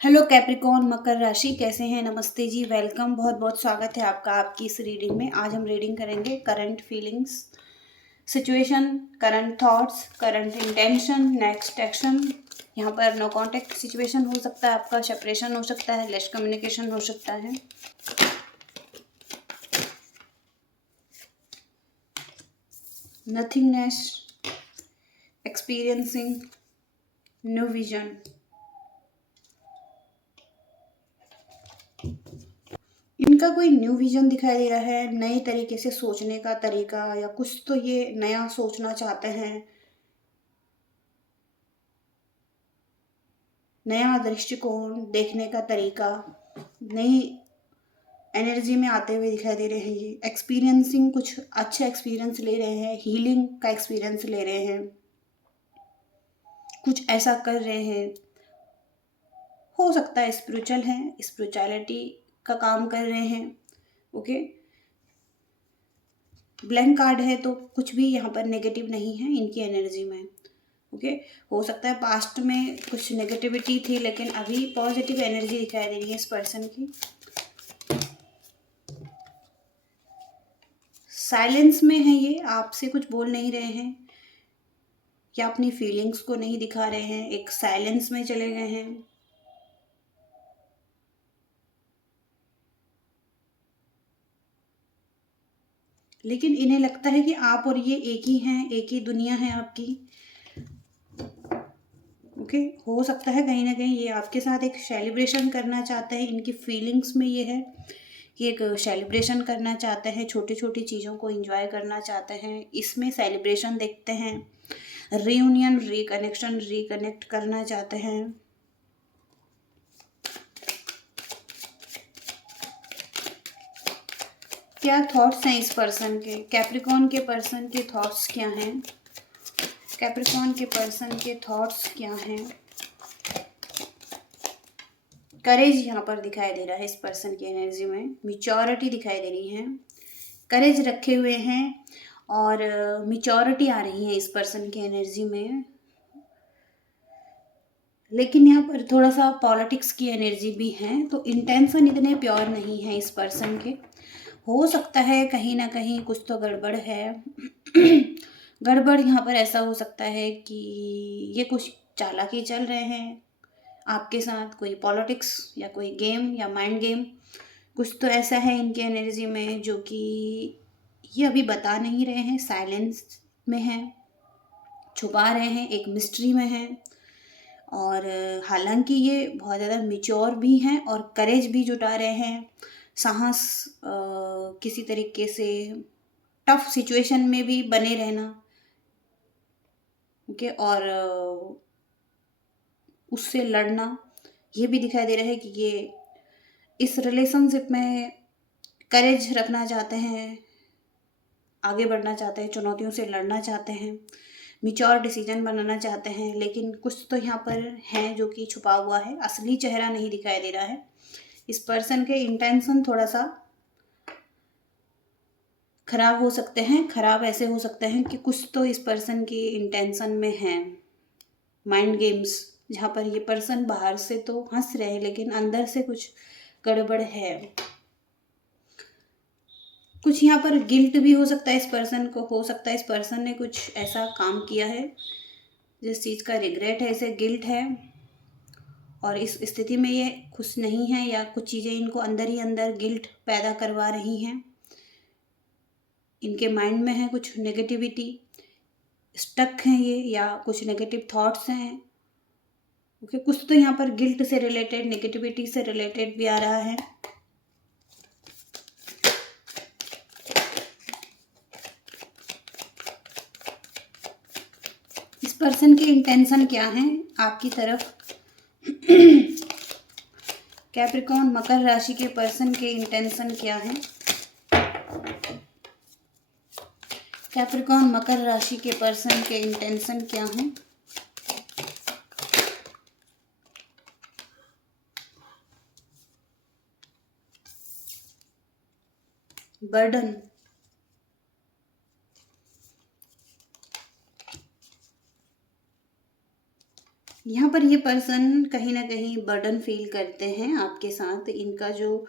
Hello Capricorn मकर राशि, कैसे हैं? नमस्ते जी, वेलकम। बहुत बहुत स्वागत है आपका आपकी इस रीडिंग में। आज हम रीडिंग करेंगे current feelings, situation, current thoughts, current intention, next action. यहाँ पर नो कांटेक्ट सिचुएशन हो सकता है, आपका सेपरेशन हो सकता है, लेस कम्युनिकेशन हो सकता है। Nothingness, experiencing new vision. इनका कोई न्यू विजन दिखाई दे रहा है, नए तरीके से सोचने का तरीका, या कुछ तो ये नया सोचना चाहते हैं, नया दृष्टिकोण देखने का तरीका, नई एनर्जी में आते हुए दिखाई दे रहे हैं। ये एक्सपीरियंसिंग, कुछ अच्छा एक्सपीरियंस ले रहे हैं, हीलिंग का एक्सपीरियंस ले रहे हैं, कुछ ऐसा कर रहे हैं। हो सकता है स्पिरिचुअल है, स्पिरिचुअलिटी का काम कर रहे हैं। ओके, ब्लैंक कार्ड है तो कुछ भी यहाँ पर नेगेटिव नहीं है इनकी एनर्जी में। ओके, हो सकता है पास्ट में कुछ नेगेटिविटी थी, लेकिन अभी पॉजिटिव एनर्जी दिखाई दे रही है इस पर्सन की। साइलेंस में है ये, आपसे कुछ बोल नहीं रहे हैं या अपनी फीलिंग्स को नहीं दिखा रहे हैं, एक साइलेंस में चले गए हैं। लेकिन इन्हें लगता है कि आप और ये एक ही हैं, एक ही दुनिया है आपकी। ओके, हो सकता है कहीं ना कहीं ये आपके साथ एक सेलिब्रेशन करना चाहते हैं। इनकी फीलिंग्स में ये है कि एक सेलिब्रेशन करना चाहते हैं, छोटी छोटी चीज़ों को एंजॉय करना चाहते हैं, इसमें सेलिब्रेशन देखते हैं। रीयूनियन, रिकनेक्शन, रिकनेक्ट करना चाहते हैं। क्या थॉट्स हैं इस पर्सन के? कैप्रिकॉर्न के पर्सन के थॉट्स क्या हैं? कैप्रिकॉर्न के पर्सन के थॉट्स क्या हैं? करेज यहाँ पर दिखाई दे रहा है इस पर्सन की एनर्जी में, मिच्योरिटी दिखाई दे रही है, करेज रखे हुए हैं और मिच्योरिटी आ रही है इस पर्सन की एनर्जी में। लेकिन यहाँ पर थोड़ा सा पॉलिटिक्स की एनर्जी भी है, तो इंटेंशन इतने प्योर नहीं है इस पर्सन के। हो सकता है कहीं ना कहीं कुछ तो गड़बड़ है। गड़बड़ यहाँ पर ऐसा हो सकता है कि ये कुछ चालाकी चल रहे हैं आपके साथ, कोई पॉलिटिक्स या कोई गेम या माइंड गेम, कुछ तो ऐसा है इनके एनर्जी में जो कि ये अभी बता नहीं रहे हैं, साइलेंस में है, छुपा रहे हैं, एक मिस्ट्री में है। और हालांकि ये बहुत ज़्यादा मिच्योर भी हैं और करेज भी जुटा रहे हैं, साहस, किसी तरीके से टफ सिचुएशन में भी बने रहना। ओके, और उससे लड़ना, ये भी दिखाई दे रहा है कि ये इस रिलेशनशिप में करेज रखना चाहते हैं, आगे बढ़ना चाहते हैं, चुनौतियों से लड़ना चाहते हैं, मिच्योर डिसीजन बनाना चाहते हैं। लेकिन कुछ तो यहाँ पर है जो कि छुपा हुआ है, असली चेहरा नहीं दिखाई दे रहा है। इस पर्सन के इंटेंशन थोड़ा सा खराब हो सकते हैं। खराब ऐसे हो सकते हैं कि कुछ तो इस पर्सन की इंटेंशन में है, माइंड गेम्स, जहाँ पर ये पर्सन बाहर से तो हंस रहे हैं लेकिन अंदर से कुछ गड़बड़ है। कुछ यहाँ पर गिल्ट भी हो सकता है इस पर्सन को, हो सकता है इस पर्सन ने कुछ ऐसा काम किया है जिस चीज़ का रिग्रेट है, इसे गिल्ट है, और इस स्थिति में ये खुश नहीं है, या कुछ चीज़ें इनको अंदर ही अंदर गिल्ट पैदा करवा रही हैं। इनके माइंड में है कुछ नेगेटिविटी, स्टक हैं ये, या कुछ नेगेटिव थॉट्स हैं। ओके, कुछ तो यहाँ पर गिल्ट से रिलेटेड, नेगेटिविटी से रिलेटेड भी आ रहा है। इस पर्सन की इंटेंशन क्या है आपकी तरफ? कैप्रिकॉर्न मकर राशि के पर्सन के इंटेंशन क्या है? कैप्रिकॉर्न मकर राशि के पर्सन के इंटेंशन क्या है? बर्डन, यहाँ पर ये पर्सन कहीं ना कहीं बर्डन फील करते हैं आपके साथ। इनका जो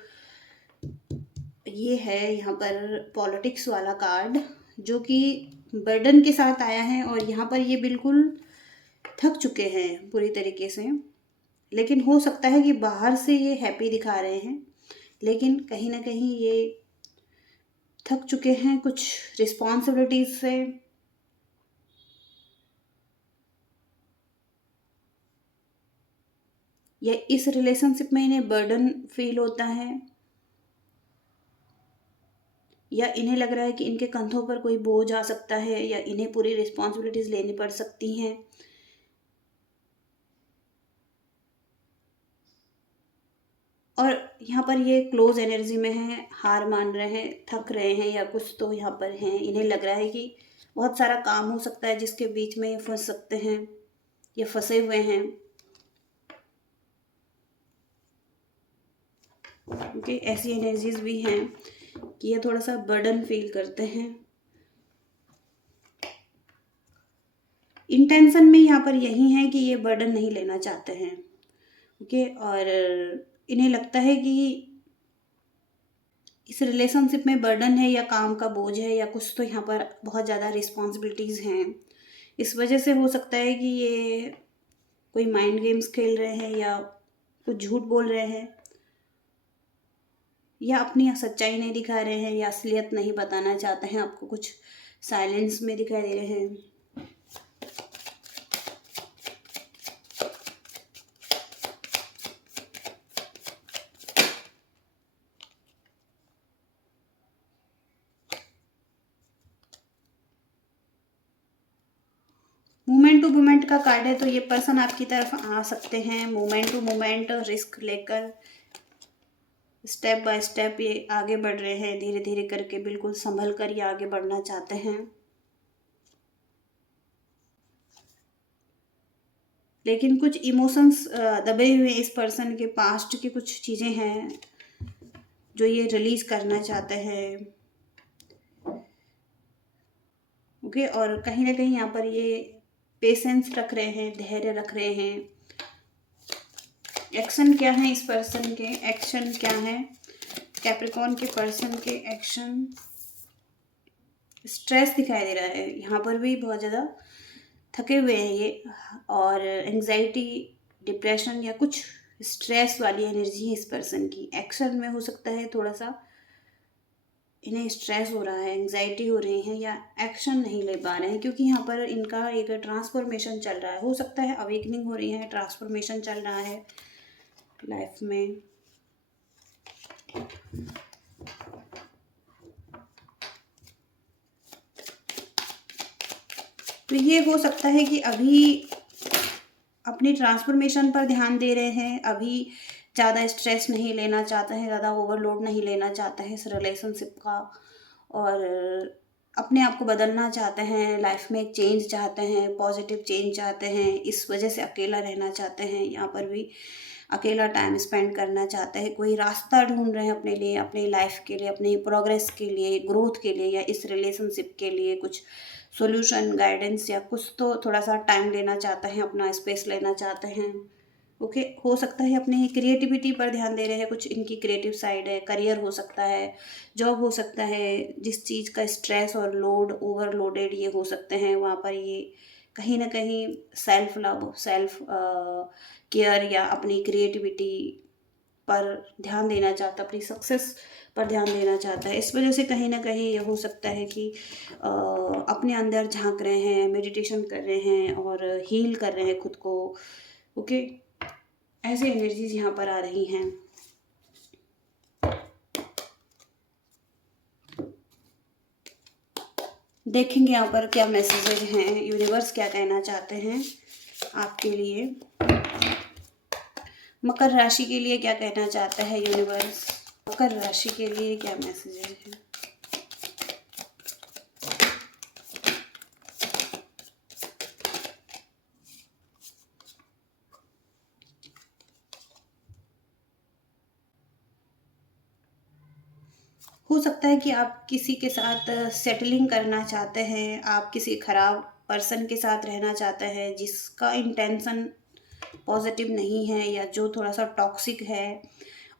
ये है यहाँ पर पॉलिटिक्स वाला कार्ड, जो कि बर्डन के साथ आया है, और यहाँ पर ये बिल्कुल थक चुके हैं पूरी तरीके से। लेकिन हो सकता है कि बाहर से ये हैप्पी दिखा रहे हैं, लेकिन कहीं ना कहीं ये थक चुके हैं कुछ रिस्पॉन्सिबिलिटीज से। या इस रिलेशनशिप में इन्हें बर्डन फील होता है, या इन्हें लग रहा है कि इनके कंधों पर कोई बोझ आ सकता है, या इन्हें पूरी रिस्पॉन्सिबिलिटीज लेनी पड़ सकती हैं। और यहाँ पर ये क्लोज एनर्जी में हैं, हार मान रहे हैं, थक रहे हैं, या कुछ तो यहाँ पर हैं। इन्हें लग रहा है कि बहुत सारा काम हो सकता है जिसके बीच में ये फंस सकते हैं या फंसे हुए हैं। क्योंकि ऐसी एनर्जीज भी हैं कि ये थोड़ा सा बर्डन फील करते हैं। इंटेंशन में यहाँ पर यही है कि ये बर्डन नहीं लेना चाहते हैं। ओके, और इन्हें लगता है कि इस रिलेशनशिप में बर्डन है, या काम का बोझ है, या कुछ तो यहाँ पर बहुत ज़्यादा रिस्पॉन्सिबिलिटीज़ हैं। इस वजह से हो सकता है कि ये कोई माइंड गेम्स खेल रहे हैं, या कुछ झूठ बोल रहे हैं, या अपनी सच्चाई नहीं दिखा रहे हैं, या असलियत नहीं बताना चाहते हैं आपको, कुछ साइलेंस में दिखाई दे रहे हैं। मोमेंट टू मोमेंट का कार्ड है, तो ये पर्सन आपकी तरफ आ सकते हैं मोमेंट टू मोमेंट, रिस्क लेकर स्टेप बाय स्टेप ये आगे बढ़ रहे हैं। धीरे धीरे करके बिल्कुल संभल कर ये आगे बढ़ना चाहते हैं। लेकिन कुछ इमोशंस दबे हुए इस पर्सन के, पास्ट की कुछ चीज़ें हैं जो ये रिलीज करना चाहते हैं। ओके, और कहीं ना कहीं यहाँ पर ये पेशेंस रख रहे हैं, धैर्य रख रहे हैं। एक्शन क्या है इस पर्सन के, एक्शन क्या है कैप्रिकॉर्न के पर्सन के एक्शन। स्ट्रेस दिखाई दे रहा है, यहाँ पर भी बहुत ज़्यादा थके हुए हैं ये, और एंजाइटी, डिप्रेशन, या कुछ स्ट्रेस वाली एनर्जी है इस पर्सन की। एक्शन में हो सकता है थोड़ा सा इन्हें स्ट्रेस हो रहा है, एंजाइटी हो रही है, या एक्शन नहीं ले पा रहे हैं, क्योंकि यहाँ पर इनका एक ट्रांसफॉर्मेशन चल रहा है। हो सकता है अवेकनिंग हो रही है, ट्रांसफॉर्मेशन चल रहा है लाइफ में। तो ये हो सकता है कि अभी अपनी ट्रांसफॉर्मेशन पर ध्यान दे रहे हैं, अभी ज़्यादा स्ट्रेस नहीं लेना चाहते हैं, ज़्यादा ओवरलोड नहीं लेना चाहते हैं इस रिलेशनशिप का, और अपने आप को बदलना चाहते हैं, लाइफ में एक चेंज चाहते हैं, पॉजिटिव चेंज चाहते हैं। इस वजह से अकेला रहना चाहते हैं, यहाँ पर भी अकेला टाइम स्पेंड करना चाहते हैं। कोई रास्ता ढूंढ रहे हैं अपने लिए, अपनी लाइफ के लिए, अपनी प्रोग्रेस के लिए, ग्रोथ के लिए, या इस रिलेशनशिप के लिए कुछ सॉल्यूशन, गाइडेंस, या कुछ तो थोड़ा सा टाइम लेना चाहते हैं, अपना स्पेस लेना चाहते हैं। ओके, हो सकता है अपने क्रिएटिविटी पर ध्यान दे रहे हैं, कुछ इनकी क्रिएटिव साइड है, करियर हो सकता है, जॉब हो सकता है, जिस चीज़ का स्ट्रेस और लोड, ओवरलोडेड ये हो सकते हैं, वहाँ पर ये कहीं ना कहीं सेल्फ लव, सेल्फ केयर, या अपनी क्रिएटिविटी पर ध्यान देना चाहता है, अपनी सक्सेस पर ध्यान देना चाहता है। इस वजह से कहीं ना कहीं ये हो सकता है कि अपने अंदर झांक रहे हैं, मेडिटेशन कर रहे हैं, और हील कर रहे हैं खुद को। ओके, ऐसी एनर्जीज यहाँ पर आ रही हैं। देखेंगे यहाँ पर क्या मैसेजेज हैं, यूनिवर्स क्या कहना चाहते हैं आपके लिए। मकर राशि के लिए क्या कहना चाहता है यूनिवर्स, मकर राशि के लिए क्या मैसेजेज हैं। हो सकता है कि आप किसी के साथ सेटलिंग करना चाहते हैं, आप किसी खराब पर्सन के साथ रहना चाहते हैं जिसका इंटेंशन पॉजिटिव नहीं है या जो थोड़ा सा टॉक्सिक है।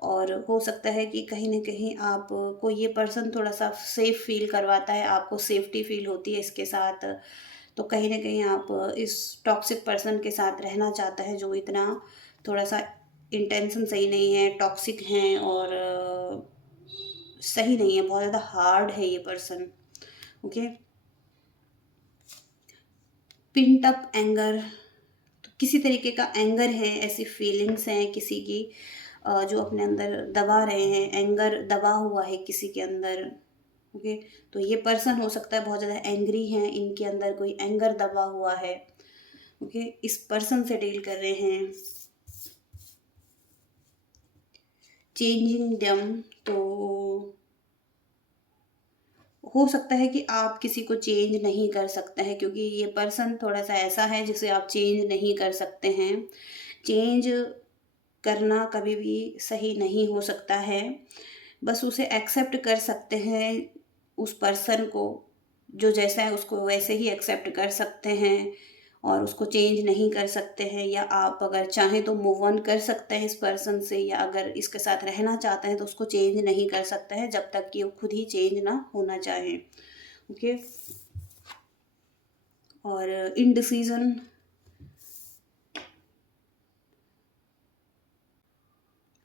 और हो सकता है कि कहीं ना कहीं आपको ये पर्सन थोड़ा सा सेफ फील करवाता है, आपको सेफ्टी फील होती है इसके साथ। तो कहीं ना कहीं आप इस टॉक्सिक पर्सन के साथ रहना चाहता है जो इतना थोड़ा सा इंटेंशन सही नहीं है, टॉक्सिक हैं और सही नहीं है, बहुत ज़्यादा हार्ड है ये person. Okay, pent up anger, तो किसी तरीके का एंगर है, ऐसी फीलिंग्स हैं किसी की जो अपने अंदर दबा रहे हैं, एंगर दबा हुआ है किसी के अंदर। ओके, तो ये पर्सन हो सकता है बहुत ज़्यादा एंग्री हैं, इनके अंदर कोई एंगर दबा हुआ है। ओके, इस पर्सन से डील कर रहे हैं। चेंजिंग दम, तो हो सकता है कि आप किसी को चेंज नहीं कर सकते हैं, क्योंकि ये पर्सन थोड़ा सा ऐसा है जिसे आप चेंज नहीं कर सकते हैं। चेंज करना कभी भी सही नहीं हो सकता है, बस उसे एक्सेप्ट कर सकते हैं। उस पर्सन को जो जैसा है उसको वैसे ही एक्सेप्ट कर सकते हैं और उसको चेंज नहीं कर सकते हैं। या आप अगर चाहें तो मूव ऑन कर सकते हैं इस पर्सन से, या अगर इसके साथ रहना चाहते हैं तो उसको चेंज नहीं कर सकते हैं जब तक कि वो खुद ही चेंज ना होना चाहे। ओके, और इनडिसीजन,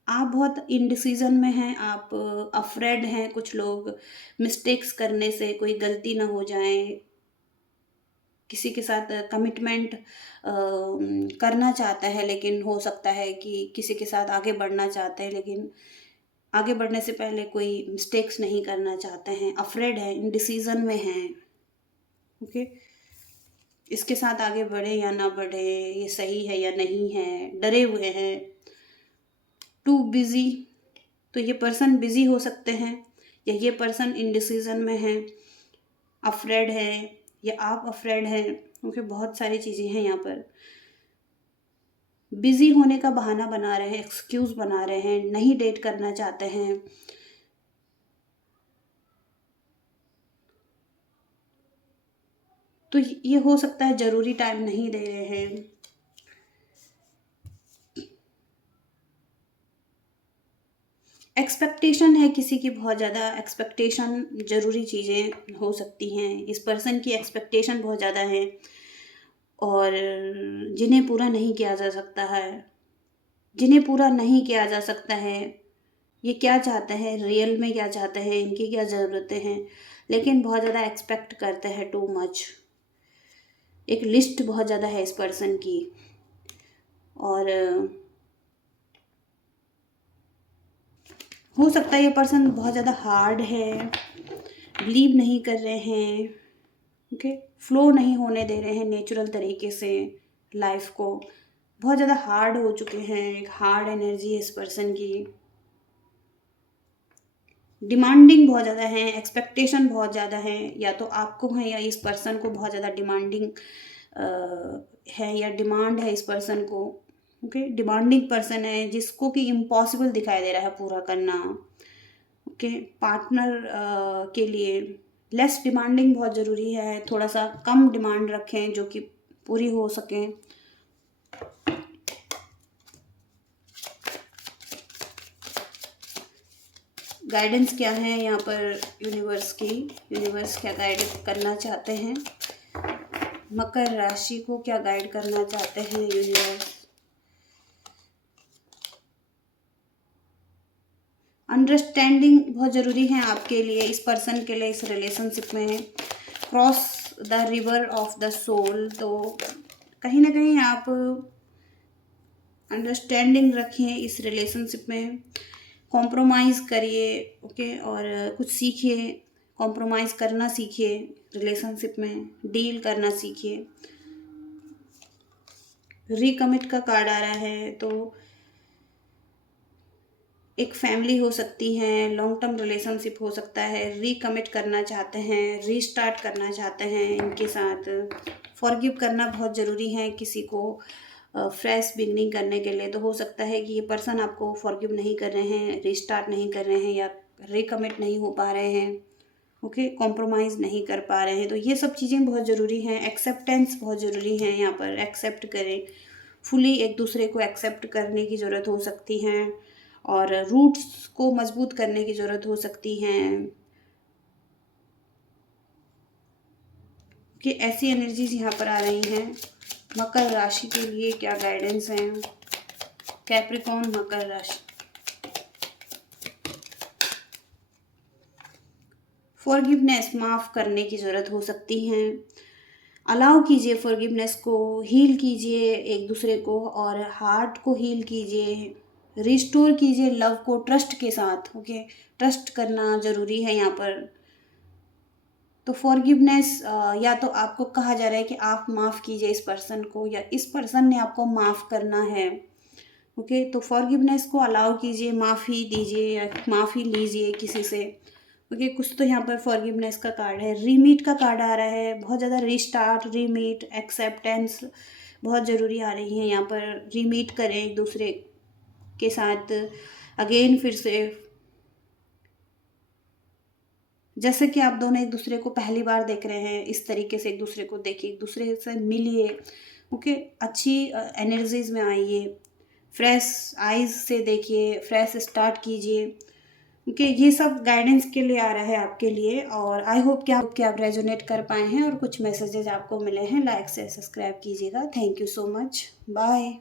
आप बहुत इनडिसीजन में हैं, आप अफ्रेड हैं। कुछ लोग मिस्टेक्स करने से, कोई गलती ना हो जाए, किसी के साथ कमिटमेंट करना चाहता है, लेकिन हो सकता है कि किसी के साथ आगे बढ़ना चाहते हैं लेकिन आगे बढ़ने से पहले कोई मिस्टेक्स नहीं करना चाहते हैं, अफ्रेड है, इनडिसीजन में हैं। ओके, इसके साथ आगे बढ़े या ना बढ़े, ये सही है या नहीं है, डरे हुए हैं। टू बिजी, तो ये पर्सन बिजी हो सकते हैं या ये पर्सन इनडिसीजन में है, अफ्रेड है या आप अफ्रेड हैं। क्योंकि बहुत सारी चीज़ें हैं यहाँ पर। बिजी होने का बहाना बना रहे हैं, एक्सक्यूज बना रहे हैं, नहीं डेट करना चाहते हैं। तो ये हो सकता है ज़रूरी टाइम नहीं दे रहे हैं। एक्सपेक्टेशन है किसी की, बहुत ज़्यादा एक्सपेक्टेशन, ज़रूरी चीज़ें हो सकती हैं। इस पर्सन की एक्सपेक्टेशन बहुत ज़्यादा है और जिन्हें पूरा नहीं किया जा सकता है, जिन्हें पूरा नहीं किया जा सकता है। ये क्या चाहते हैं, रियल में क्या चाहते हैं, इनकी क्या ज़रूरतें हैं, लेकिन बहुत ज़्यादा एक्सपेक्ट करते हैं, टू मच। एक लिस्ट बहुत ज़्यादा है इस पर्सन की। और हो सकता है ये पर्सन बहुत ज़्यादा हार्ड है, बिलीव नहीं कर रहे हैं। ओके, फ्लो नहीं होने दे रहे हैं नेचुरल तरीके से लाइफ को, बहुत ज़्यादा हार्ड हो चुके हैं, एक हार्ड एनर्जी है इस पर्सन की। डिमांडिंग बहुत ज़्यादा है, एक्सपेक्टेशन बहुत ज़्यादा है, या तो आपको है या इस पर्सन को बहुत ज़्यादा डिमांडिंग है या डिमांड है इस पर्सन को। ओके, डिमांडिंग पर्सन है जिसको कि इम्पॉसिबल दिखाई दे रहा है पूरा करना। ओके, पार्टनर के लिए लेस डिमांडिंग बहुत ज़रूरी है, थोड़ा सा कम डिमांड रखें जो कि पूरी हो सकें। गाइडेंस क्या है यहाँ पर यूनिवर्स की, यूनिवर्स क्या गाइड करना चाहते हैं, मकर राशि को क्या गाइड करना चाहते हैं यूनिवर्स। अंडरस्टैंडिंग बहुत ज़रूरी है आपके लिए, इस पर्सन के लिए, इस रिलेशनशिप में। Cross the river of the soul, तो कहीं ना कहीं आप अंडरस्टैंडिंग रखें इस रिलेशनशिप में, कॉम्प्रोमाइज़ करिए। ओके, और कुछ सीखिए, कॉम्प्रोमाइज़ करना सीखिए, रिलेशनशिप में डील करना सीखिए। रिकमिट का कार्ड आ रहा है, तो एक फैमिली हो सकती है, लॉन्ग टर्म रिलेशनशिप हो सकता है, रिकमिट करना चाहते हैं, रीस्टार्ट करना चाहते हैं इनके साथ। फॉरगिव करना बहुत ज़रूरी है किसी को फ्रेश बिगनिंग करने के लिए। तो हो सकता है कि ये पर्सन आपको फॉरगिव नहीं कर रहे हैं, रीस्टार्ट नहीं कर रहे हैं, या रिकमिट नहीं हो पा रहे हैं। ओके, कॉम्प्रोमाइज़ नहीं कर पा रहे हैं। तो ये सब चीज़ें बहुत ज़रूरी हैं, एक्सेप्टेंस बहुत ज़रूरी है यहाँ पर, एक्सेप्ट करें, फुली एक दूसरे को एक्सेप्ट करने की ज़रूरत हो सकती है और रूट्स को मजबूत करने की ज़रूरत हो सकती है कि ऐसी एनर्जीज यहाँ पर आ रही हैं। मकर राशि के लिए क्या गाइडेंस है? कैप्रिकॉर्न मकर राशि, फॉरगिवनेस, माफ़ करने की ज़रूरत हो सकती है। अलाउ कीजिए फॉरगिवनेस को, हील कीजिए एक दूसरे को और हार्ट को हील कीजिए, रिस्टोर कीजिए लव को ट्रस्ट के साथ। ओके, ट्रस्ट करना ज़रूरी है यहाँ पर। तो फॉरगिवनेस, या तो आपको कहा जा रहा है कि आप माफ़ कीजिए इस पर्सन को या इस पर्सन ने आपको माफ़ करना है। ओके, तो फॉरगिवनेस को अलाउ कीजिए, माफ़ी दीजिए या माफ़ी लीजिए किसी से। ओके, कुछ तो यहाँ पर फॉरगिवनेस का कार्ड है। रीमीट का कार्ड आ रहा है, बहुत ज़्यादा रीस्टार्ट, रीमीट, एक्सेप्टेंस बहुत ज़रूरी आ रही है यहाँ पर। रीमीट करें एक दूसरे के साथ अगेन, फिर से जैसे कि आप दोनों एक दूसरे को पहली बार देख रहे हैं, इस तरीके से एक दूसरे को देखिए, एक दूसरे से मिलिए। ओके, अच्छी एनर्जीज में आइए, फ्रेश आइज से देखिए, फ्रेश स्टार्ट कीजिए। ओके, ये सब गाइडेंस के लिए आ रहा है आपके लिए और आई होप कि आप रेजोनेट कर पाए हैं और कुछ मैसेजेस आपको मिले हैं। लाइक से सब्सक्राइब कीजिएगा। Thank you so much, bye.